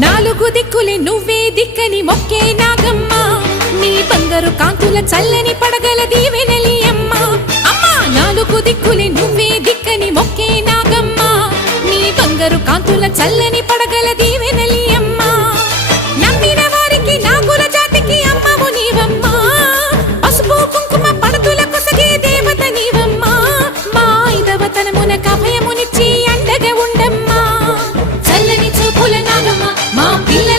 నాలుగు దిక్కులే నువ్వే దిక్కని మొక్కే నాగమ్మ నీ బంగారు కాంతుల చల్లని పడగల దీవెనలి అమ్మ అమ్మా నాలుగు దిక్కులే నువ్వే దిక్కని మొక్కే నాగమ్మ నీ బంగారు కాంతుల చల్లని పడగల దీవెనలి అమ్మ నమ్మిన వారికి నాగుల జాతికి అమ్మవు నీవమ్మ పసుపు కుంకుమ పడతుల కొసగే దేవత నీవమ్మ మా ఐదవతనమునకు అభయమునిచ్చి అండగా ఉండమ్మా చల్లని చూపుల నాగమ్మ మా పిల్ల